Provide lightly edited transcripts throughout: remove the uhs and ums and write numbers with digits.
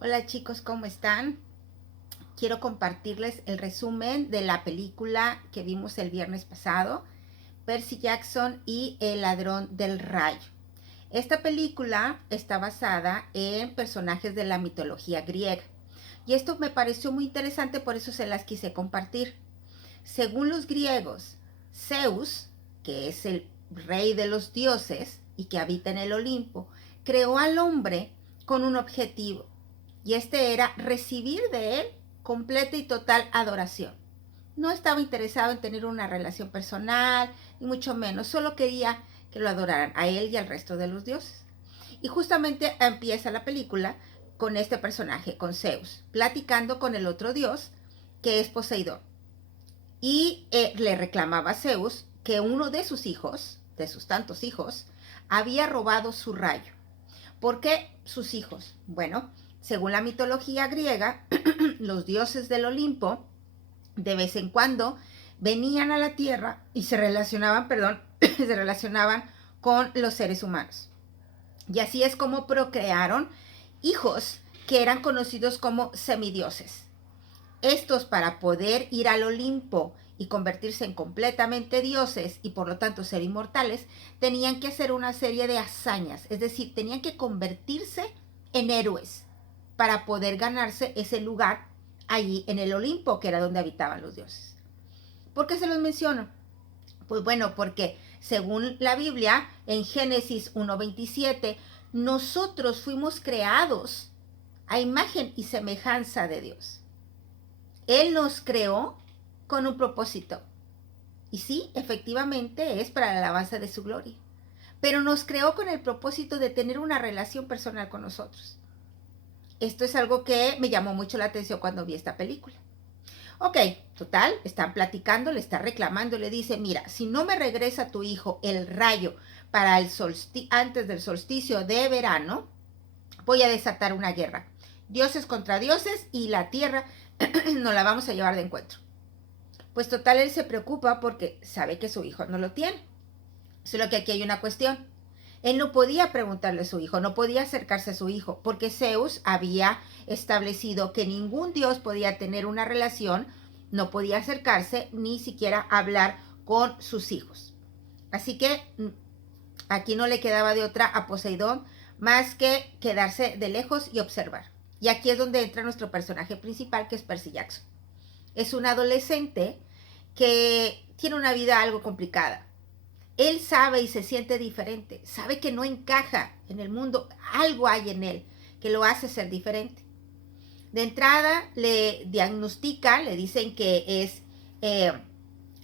Hola chicos, ¿cómo están? Quiero compartirles el resumen de la película que vimos el viernes pasado, Percy Jackson y el ladrón del rayo. Esta película está basada en personajes de la mitología griega. Y esto me pareció muy interesante, por eso se las quise compartir. Según los griegos, Zeus, que es el rey de los dioses y que habita en el Olimpo, creó al hombre con un objetivo, y este era recibir de él completa y total adoración. No estaba interesado en tener una relación personal, ni mucho menos, solo quería que lo adoraran a él y al resto de los dioses. Y justamente empieza la película con este personaje, con Zeus, platicando con el otro dios, que es Poseidón. Y le reclamaba a Zeus que uno de sus hijos, de sus tantos hijos, había robado su rayo. ¿Por qué sus hijos? Bueno, según la mitología griega, los dioses del Olimpo de vez en cuando venían a la tierra y se relacionaban, perdón, se relacionaban con los seres humanos. Y así es como procrearon hijos que eran conocidos como semidioses. Estos, para poder ir al Olimpo y convertirse en completamente dioses y por lo tanto ser inmortales, tenían que hacer una serie de hazañas, es decir, tenían que convertirse en héroes para poder ganarse ese lugar allí en el Olimpo, que era donde habitaban los dioses. ¿Por qué se los menciono? Pues bueno, porque según la Biblia, en Génesis 1:27, nosotros fuimos creados a imagen y semejanza de Dios. Él nos creó con un propósito. Y sí, efectivamente es para la alabanza de su gloria. Pero nos creó con el propósito de tener una relación personal con nosotros. Esto es algo que me llamó mucho la atención cuando vi esta película. Ok, total, están platicando, le está reclamando, le dice, mira, si no me regresa tu hijo el rayo para el antes del solsticio de verano, voy a desatar una guerra. Dioses contra dioses y la tierra nos la vamos a llevar de encuentro. Pues total, él se preocupa porque sabe que su hijo no lo tiene. Solo que aquí hay una cuestión. Él no podía preguntarle a su hijo, no podía acercarse a su hijo, porque Zeus había establecido que ningún dios podía tener una relación, no podía acercarse, ni siquiera hablar con sus hijos. Así que aquí no le quedaba de otra a Poseidón más que quedarse de lejos y observar. Y aquí es donde entra nuestro personaje principal, que es Percy Jackson. Es un adolescente que tiene una vida algo complicada. Él sabe y se siente diferente, sabe que no encaja en el mundo, algo hay en él que lo hace ser diferente. De entrada le diagnostican, le dicen que es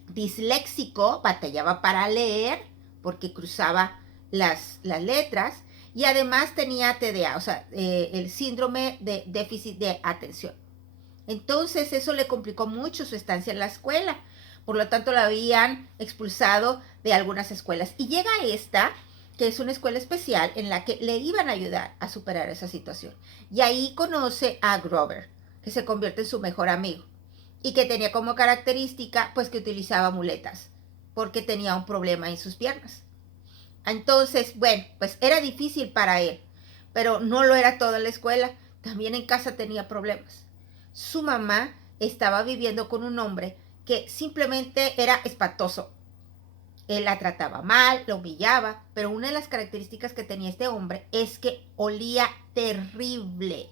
disléxico, batallaba para leer porque cruzaba las letras y además tenía TDA, o sea, el síndrome de déficit de atención. Entonces eso le complicó mucho su estancia en la escuela. Por lo tanto, la habían expulsado de algunas escuelas. Y llega esta, que es una escuela especial, en la que le iban a ayudar a superar esa situación. Y ahí conoce a Grover, que se convierte en su mejor amigo. Y que tenía como característica, pues, que utilizaba muletas, porque tenía un problema en sus piernas. Entonces, bueno, pues era difícil para él, pero no lo era toda la escuela. También en casa tenía problemas. Su mamá estaba viviendo con un hombre que simplemente era espantoso. Él la trataba mal, la humillaba, pero una de las características que tenía este hombre es que olía terrible,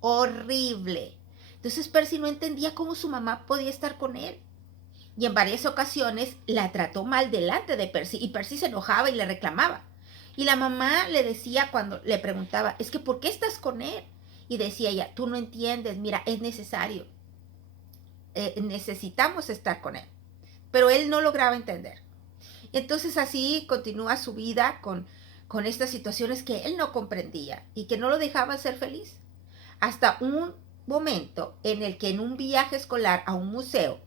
horrible. Entonces Percy no entendía cómo su mamá podía estar con él. Y en varias ocasiones la trató mal delante de Percy y Percy se enojaba y le reclamaba. Y la mamá le decía cuando le preguntaba, es que ¿por qué estás con él? Y decía ella, tú no entiendes, mira, es necesario, necesitamos estar con él. Pero él no lograba entender. Entonces así continúa su vida con estas situaciones que él no comprendía y que no lo dejaban ser feliz. Hasta un momento en el que en un viaje escolar a un museo,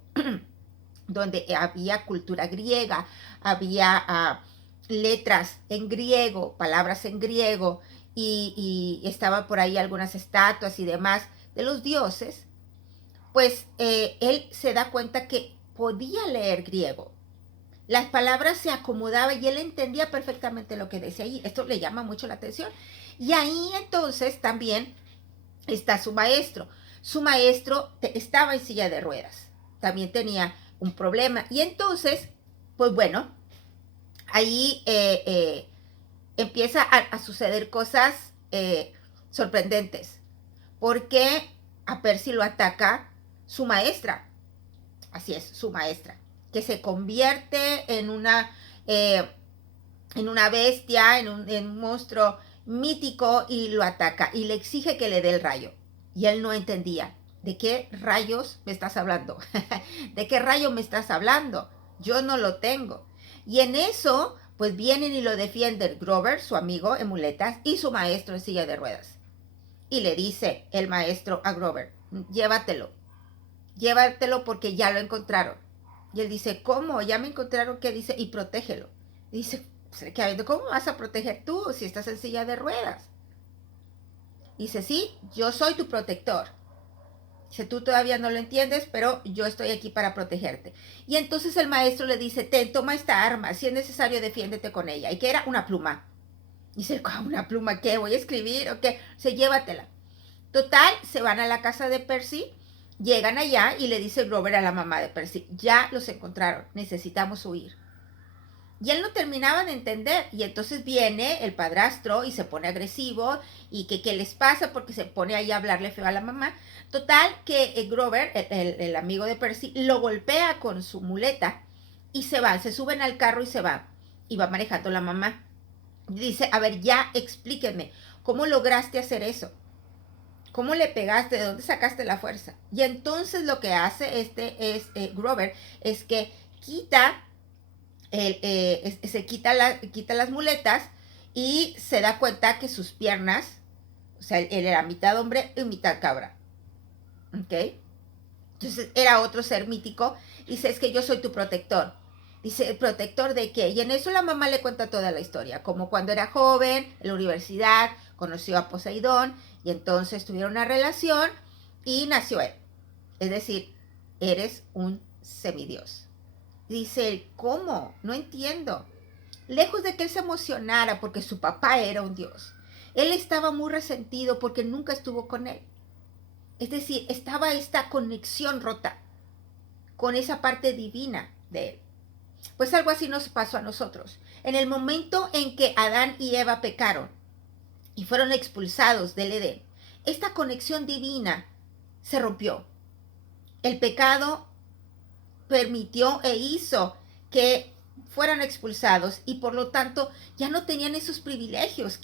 donde había cultura griega, había letras en griego, palabras en griego, y estaban por ahí algunas estatuas y demás de los dioses, pues él se da cuenta que podía leer griego. Las palabras se acomodaban y él entendía perfectamente lo que decía allí. Esto le llama mucho la atención. Y ahí entonces también está su maestro. Su maestro estaba en silla de ruedas, también tenía un problema. Y entonces, pues bueno, ahí empieza a suceder cosas sorprendentes, porque a Percy lo ataca su maestra, así es, su maestra, que se convierte eh, en una bestia, en un monstruo mítico y lo ataca y le exige que le dé el rayo. Y él no entendía. ¿De qué rayos me estás hablando? ¿De qué rayo me estás hablando? Yo no lo tengo. Y en eso, pues vienen y lo defienden Grover, su amigo en muletas, y su maestro en silla de ruedas. Y le dice el maestro a Grover, llévatelo, llévatelo porque ya lo encontraron. Y él dice, ¿cómo? ¿Ya me encontraron? ¿Qué dice? Y protégelo. Y dice, ¿cómo vas a proteger tú si estás en silla de ruedas? Dice, sí, yo soy tu protector. Dice, tú todavía no lo entiendes, pero yo estoy aquí para protegerte. Y entonces el maestro le dice, toma esta arma, si es necesario defiéndete con ella. ¿Y qué era? Una pluma. Dice, ¿una pluma qué? ¿Voy a escribir o qué? Se llévatela. Total, se van a la casa de Percy, llegan allá y le dice Grover a la mamá de Percy, ya los encontraron, necesitamos huir. Y él no terminaba de entender. Y entonces viene el padrastro y se pone agresivo. Y que qué les pasa porque se pone ahí a hablarle feo a la mamá. Total que Grover, el amigo de Percy, lo golpea con su muleta. Y se van, se suben al carro y se van. Y va manejando la mamá. Y dice, a ver, ya explíquenme, ¿cómo lograste hacer eso? ¿Cómo le pegaste? ¿De dónde sacaste la fuerza? Y entonces lo que hace Grover es que quita las muletas y se da cuenta que sus piernas, o sea, él era mitad hombre y mitad cabra. ¿Ok? Entonces era otro ser mítico. Dice, es que yo soy tu protector. Dice, ¿el protector de qué? Y en eso la mamá le cuenta toda la historia, como cuando era joven, en la universidad, conoció a Poseidón y entonces tuvieron una relación y nació él. Es decir, eres un semidios. Dice él, ¿cómo? No entiendo. Lejos de que él se emocionara porque su papá era un dios, él estaba muy resentido porque nunca estuvo con él. Es decir, estaba esta conexión rota con esa parte divina de él. Pues algo así nos pasó a nosotros. En el momento en que Adán y Eva pecaron y fueron expulsados del Edén, esta conexión divina se rompió. El pecado permitió e hizo que fueran expulsados y por lo tanto ya no tenían esos privilegios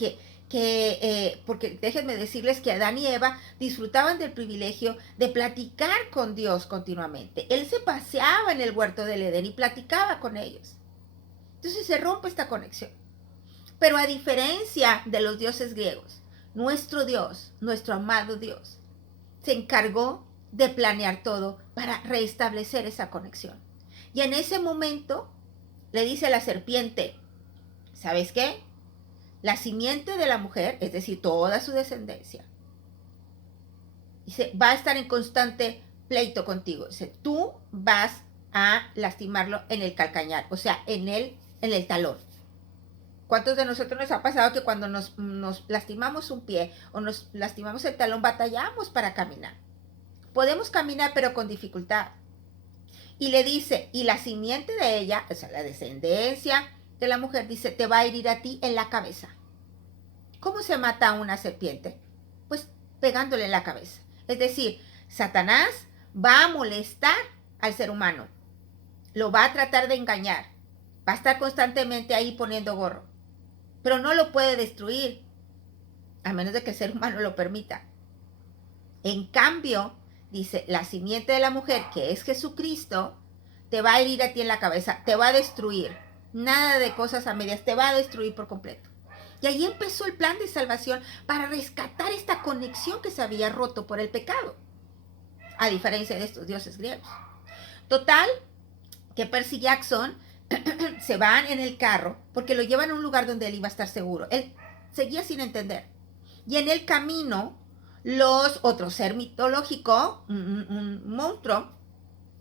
porque déjenme decirles que Adán y Eva disfrutaban del privilegio de platicar con Dios continuamente. Él se paseaba en el huerto del Edén y platicaba con ellos. Entonces se rompe esta conexión. Pero a diferencia de los dioses griegos, nuestro Dios, nuestro amado Dios, se encargó de planear todo para restablecer esa conexión. Y en ese momento le dice a la serpiente, ¿sabes qué? La simiente de la mujer, es decir, toda su descendencia, dice, va a estar en constante pleito contigo. Dice, tú vas a lastimarlo en el calcañar, o sea, en el talón. ¿Cuántos de nosotros nos ha pasado que cuando nos lastimamos un pie o nos lastimamos el talón, batallamos para caminar? Podemos caminar, pero con dificultad. Y le dice, y la simiente de ella, o sea, la descendencia de la mujer, dice, te va a herir a ti en la cabeza. ¿Cómo se mata a una serpiente? Pues pegándole en la cabeza. Es decir, Satanás va a molestar al ser humano. Lo va a tratar de engañar. Va a estar constantemente ahí poniendo gorro. Pero no lo puede destruir, a menos de que el ser humano lo permita. En cambio, dice, la simiente de la mujer, que es Jesucristo, te va a herir a ti en la cabeza, te va a destruir. Nada de cosas a medias, te va a destruir por completo. Y ahí empezó el plan de salvación para rescatar esta conexión que se había roto por el pecado, a diferencia de estos dioses griegos. Total, que Percy Jackson se van en el carro porque lo llevan a un lugar donde él iba a estar seguro. Él seguía sin entender. Y en el camino, los otros ser mitológico, un monstruo,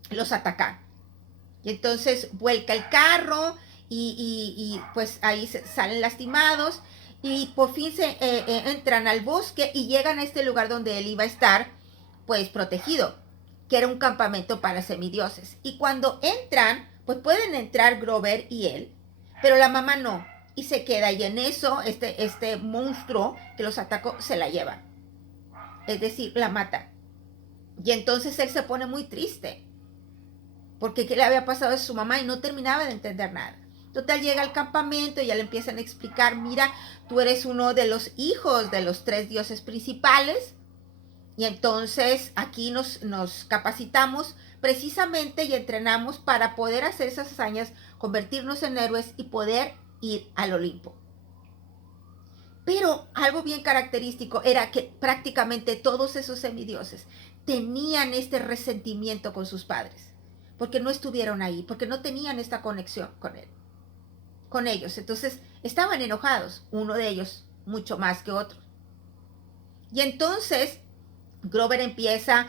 los atacan. Y entonces vuelca el carro y pues ahí salen lastimados Y por fin se entran al bosque y llegan a este lugar donde él iba a estar, pues protegido, que era un campamento para semidioses. Y cuando entran, pues pueden entrar Grover y él, pero la mamá no. Y se queda, y en eso este monstruo que los atacó se la lleva. Es decir, la mata. Y entonces él se pone muy triste, porque qué le había pasado a su mamá y no terminaba de entender nada. Total, llega al campamento y ya le empiezan a explicar, mira, tú eres uno de los hijos de los 3 dioses principales, y entonces aquí nos capacitamos precisamente y entrenamos para poder hacer esas hazañas, convertirnos en héroes y poder ir al Olimpo. Pero algo bien característico era que prácticamente todos esos semidioses tenían este resentimiento con sus padres, porque no estuvieron ahí, porque no tenían esta conexión con ellos. Entonces estaban enojados, uno de ellos mucho más que otro. Y entonces Grover empieza,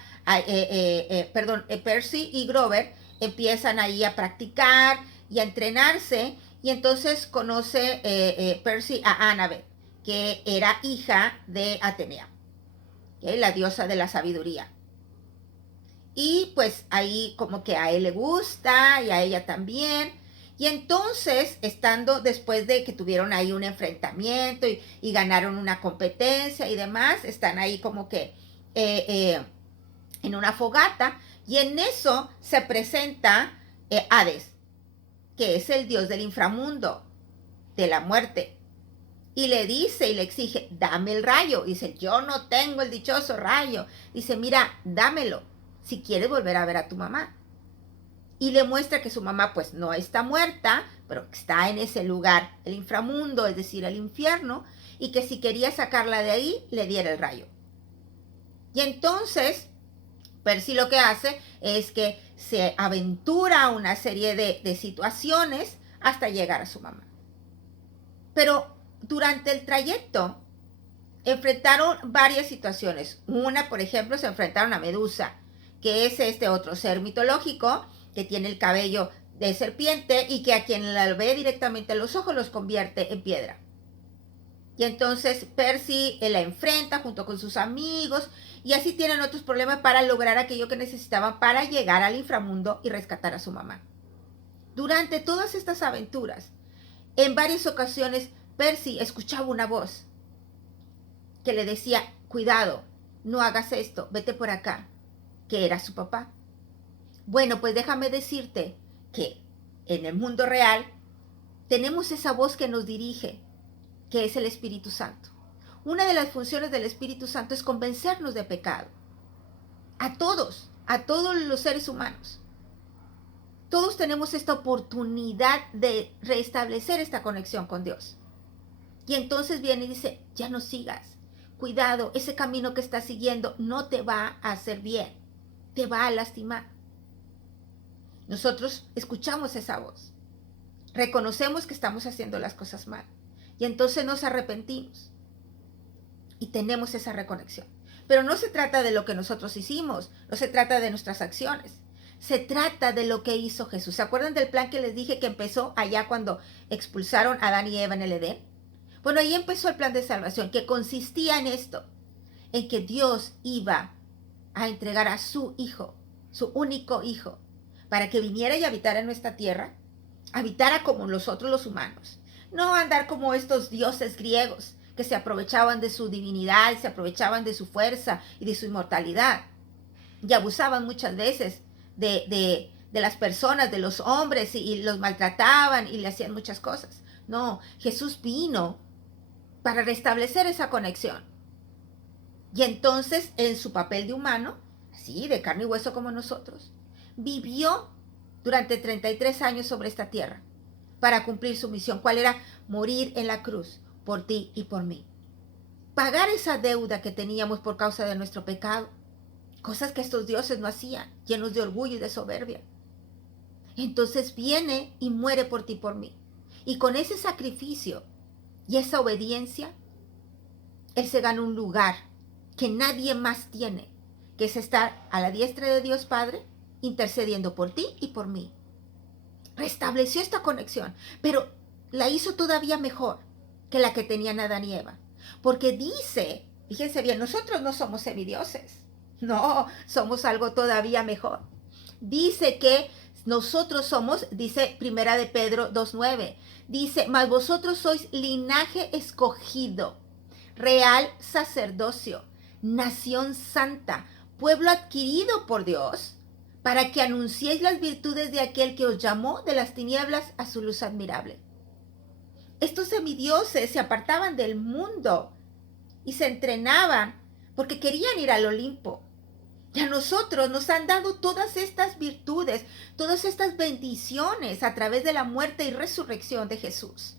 Percy y Grover empiezan ahí a practicar y a entrenarse, y entonces conoce Percy a Annabeth, que era hija de Atenea, ¿okay? La diosa de la sabiduría. Y pues ahí como que a él le gusta y a ella también. Y entonces, estando después de que tuvieron ahí un enfrentamiento y ganaron una competencia y demás, están ahí como que en una fogata, y en eso se presenta Hades, que es el dios del inframundo, de la muerte, y le dice y le exige, dame el rayo. Dice, yo no tengo el dichoso rayo. Dice, mira, dámelo si quieres volver a ver a tu mamá. Y le muestra que su mamá pues no está muerta, pero está en ese lugar, el inframundo, es decir, el infierno, y que si quería sacarla de ahí, le diera el rayo. Y entonces Percy lo que hace es que se aventura una serie de situaciones hasta llegar a su mamá. Pero durante el trayecto enfrentaron varias situaciones. Una, por ejemplo, se enfrentaron a Medusa, que es este otro ser mitológico que tiene el cabello de serpiente y que a quien la ve directamente a los ojos los convierte en piedra. Y entonces Percy la enfrenta junto con sus amigos, y así tienen otros problemas para lograr aquello que necesitaban para llegar al inframundo y rescatar a su mamá. Durante todas estas aventuras, en varias ocasiones Percy escuchaba una voz que le decía, cuidado, no hagas esto, vete por acá, que era su papá. Bueno, pues déjame decirte que en el mundo real tenemos esa voz que nos dirige, que es el Espíritu Santo. Una de las funciones del Espíritu Santo es convencernos de pecado. A todos los seres humanos. Todos tenemos esta oportunidad de restablecer esta conexión con Dios. Y entonces viene y dice, ya no sigas. Cuidado, ese camino que estás siguiendo no te va a hacer bien. Te va a lastimar. Nosotros escuchamos esa voz. Reconocemos que estamos haciendo las cosas mal. Y entonces nos arrepentimos. Y tenemos esa reconexión. Pero no se trata de lo que nosotros hicimos. No se trata de nuestras acciones. Se trata de lo que hizo Jesús. ¿Se acuerdan del plan que les dije que empezó allá cuando expulsaron a Adán y Eva en el Edén? Bueno, ahí empezó el plan de salvación, que consistía en esto, en que Dios iba a entregar a su Hijo, su único Hijo, para que viniera y habitara en nuestra tierra, habitara como nosotros los humanos. No andar como estos dioses griegos que se aprovechaban de su divinidad, se aprovechaban de su fuerza y de su inmortalidad, y abusaban muchas veces de las personas, de los hombres, y los maltrataban y le hacían muchas cosas. No, Jesús vino para restablecer esa conexión. Y entonces, en su papel de humano, así, de carne y hueso como nosotros, vivió durante 33 años sobre esta tierra para cumplir su misión. ¿Cuál era? Morir en la cruz por ti y por mí. Pagar esa deuda que teníamos por causa de nuestro pecado. Cosas que estos dioses no hacían, llenos de orgullo y de soberbia. Entonces viene y muere por ti y por mí. Y con ese sacrificio y esa obediencia, Él se gana un lugar que nadie más tiene, que es estar a la diestra de Dios Padre, intercediendo por ti y por mí. Restableció esta conexión, pero la hizo todavía mejor, que la que tenían Adán y Eva. Porque dice, fíjense bien, nosotros no somos semidioses. No, somos algo todavía mejor. Dice que nosotros somos, dice Primera de Pedro 2:9, dice, mas vosotros sois linaje escogido, real sacerdocio, nación santa, pueblo adquirido por Dios, para que anunciéis las virtudes de aquel que os llamó de las tinieblas a su luz admirable. Estos semidioses se apartaban del mundo y se entrenaban porque querían ir al Olimpo. Y a nosotros nos han dado todas estas virtudes, todas estas bendiciones a través de la muerte y resurrección de Jesús.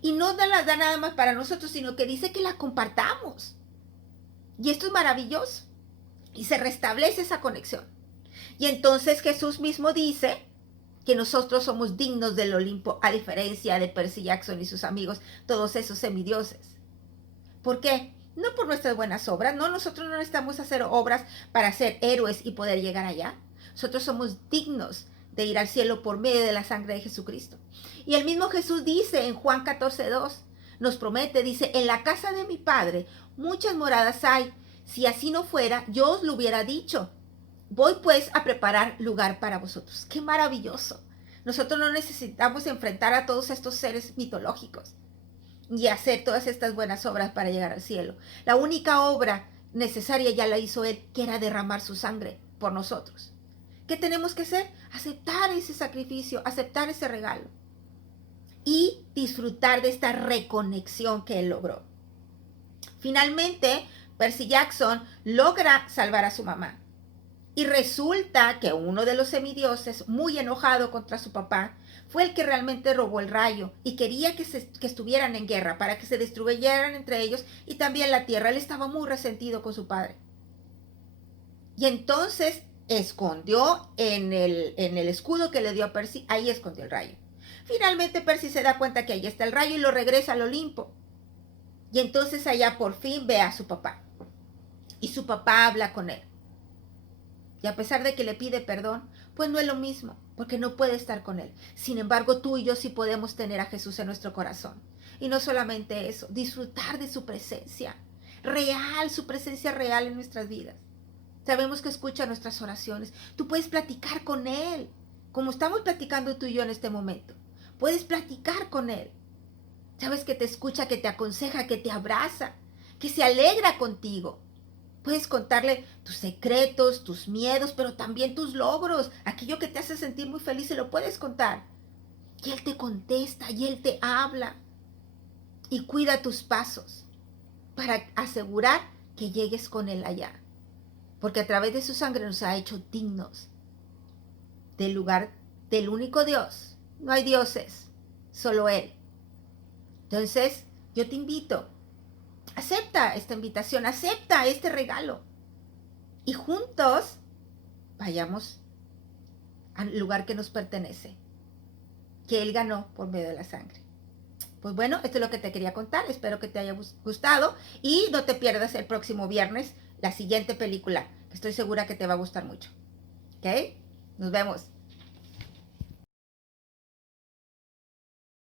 Y no las da nada más para nosotros, sino que dice que la compartamos. Y esto es maravilloso. Y se restablece esa conexión. Y entonces Jesús mismo dice que nosotros somos dignos del Olimpo, a diferencia de Percy Jackson y sus amigos, todos esos semidioses. ¿Por qué? No por nuestras buenas obras, no, nosotros no necesitamos hacer obras para ser héroes y poder llegar allá. Nosotros somos dignos de ir al cielo por medio de la sangre de Jesucristo. Y el mismo Jesús dice en Juan 14:2, nos promete, dice, en la casa de mi Padre muchas moradas hay. Si así no fuera, yo os lo hubiera dicho. Voy pues a preparar lugar para vosotros. ¡Qué maravilloso! Nosotros no necesitamos enfrentar a todos estos seres mitológicos y hacer todas estas buenas obras para llegar al cielo. La única obra necesaria ya la hizo Él, que era derramar su sangre por nosotros. ¿Qué tenemos que hacer? Aceptar ese sacrificio, aceptar ese regalo y disfrutar de esta reconexión que Él logró. Finalmente, Percy Jackson logra salvar a su mamá. Y resulta que uno de los semidioses, muy enojado contra su papá, fue el que realmente robó el rayo y quería que estuvieran en guerra para que se destruyeran entre ellos y también la tierra. Él estaba muy resentido con su padre. Y entonces escondió en el escudo que le dio a Percy, ahí escondió el rayo. Finalmente Percy se da cuenta que ahí está el rayo y lo regresa al Olimpo. Y entonces allá por fin ve a su papá. Y su papá habla con él. Y a pesar de que le pide perdón, pues no es lo mismo, porque no puede estar con él. Sin embargo, tú y yo sí podemos tener a Jesús en nuestro corazón. Y no solamente eso, disfrutar de su presencia real, su presencia real en nuestras vidas. Sabemos que escucha nuestras oraciones. Tú puedes platicar con Él, como estamos platicando tú y yo en este momento. Puedes platicar con Él. Sabes que te escucha, que te aconseja, que te abraza, que se alegra contigo. Puedes contarle tus secretos, tus miedos, pero también tus logros, aquello que te hace sentir muy feliz, se lo puedes contar. Y Él te contesta, y Él te habla. Y cuida tus pasos para asegurar que llegues con Él allá. Porque a través de su sangre nos ha hecho dignos del lugar del único Dios. No hay dioses, solo Él. Entonces, yo te invito. Acepta esta invitación, acepta este regalo. Y juntos vayamos al lugar que nos pertenece, que Él ganó por medio de la sangre. Pues bueno, esto es lo que te quería contar. Espero que te haya gustado. Y no te pierdas el próximo viernes la siguiente película, que estoy segura que te va a gustar mucho. ¿Ok? Nos vemos.